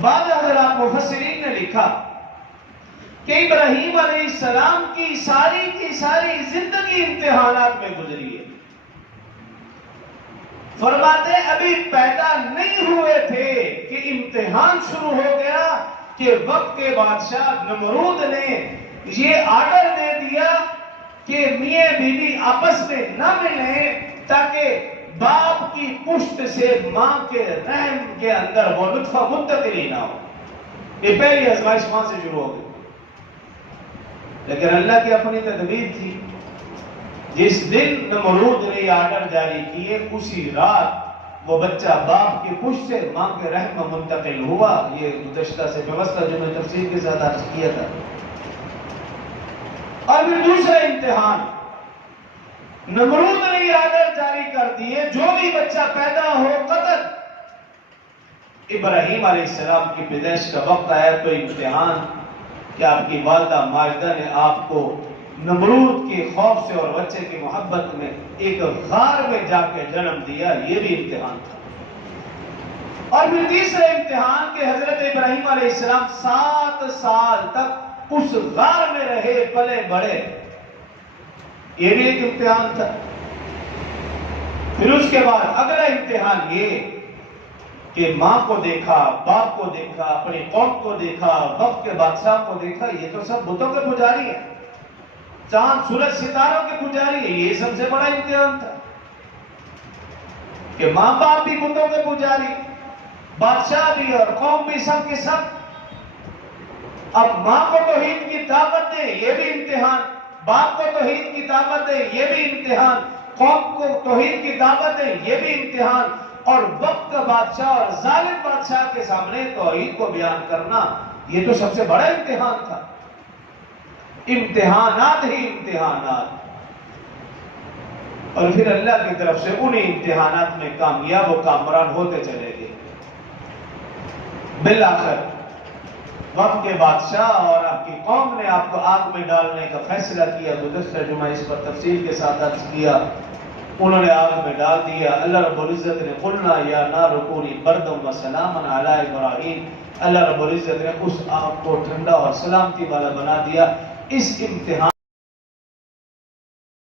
بعض حضرات مفسرین نے لکھا کہ ابراہیم علیہ السلام کی ساری زندگی امتحانات میں گزری ہے۔ فرماتے ابھی پیدا نہیں ہوئے تھے کہ امتحان شروع ہو گیا کہ وقت کے بادشاہ نمرود نے یہ آرڈر دے دیا کہ میاں بیوی آپس میں نہ ملیں تاکہ باپ کی پشت سے ماں کے رحم کے اندر وہ نطفہ منتقل ہی نہ ہو۔ یہ پہلی آزمائش وہاں سے شروع ہو گئی، لیکن اللہ کی اپنی تدبیر تھی۔ جس دن نمرود نے یہ آرڈر جاری کیے اسی رات وہ بچہ باپ کی پشت سے ماں کے رحم میں منتقل ہوا۔ یہ گزشتہ سے ویوستھا جو میں تفصیل کے ساتھ عرض کیا تھا۔ اور پھر دوسرا امتحان، نمرود نے یہ آرڈر جاری کر دیے جو بھی بچہ پیدا ہو قتل۔ ابراہیم علیہ السلام کی پیدائش کا وقت آیا تو امتحان کہ آپ کی والدہ ماجدہ نے آپ کو نمرود کے خوف سے اور بچے کی محبت میں ایک غار میں جا کے جنم دیا، یہ بھی امتحان تھا۔ اور پھر تیسرا امتحان کہ حضرت ابراہیم علیہ السلام 7 سال تک اس غار میں رہے پلے بڑے، یہ بھی ایک امتحان تھا۔ پھر اس کے بعد اگلا امتحان یہ کہ ماں کو دیکھا، باپ کو دیکھا، اپنی قوم کو دیکھا، وقت کے بادشاہ کو دیکھا، یہ تو سب بتوں کے پجاری ہیں، چاند سورج ستاروں کے پجاری ہیں، یہ سب سے بڑا امتحان تھا کہ ماں باپ بھی بتوں کے پجاری، بادشاہ بھی اور قوم بھی، سب کے سب۔ اب ماں کو توحید کی دعوت دے، یہ بھی امتحان، باپ کو توحید کی دعوت دے، یہ بھی امتحان، قوم کو توحید کی دعوت دے، یہ بھی امتحان، اور وقت کا بادشاہ اور ظالم بادشاہ کے سامنے توحید کو بیان کرنا، یہ تو سب سے بڑا امتحان تھا۔ امتحانات ہی امتحانات، اور پھر اللہ کی طرف سے انہی امتحانات میں کامیاب و کامران ہوتے چلے گئے۔ بالآخر وقت کے بادشاہ اور آپ کی قوم نے آپ کو آگ میں ڈالنے کا فیصلہ کیا۔ گزشتہ جمعہ اس پر تفصیل کے ساتھ عرض کیا، انہوں نے آگ میں ڈال دیا۔ اللہ رب العزت نے قلنا یا نار کونی بردا وسلاما علی ابراہیم، اللہ رب العزت نے اس آگ کو ٹھنڈا اور سلامتی والا بنا دیا۔ اس امتحان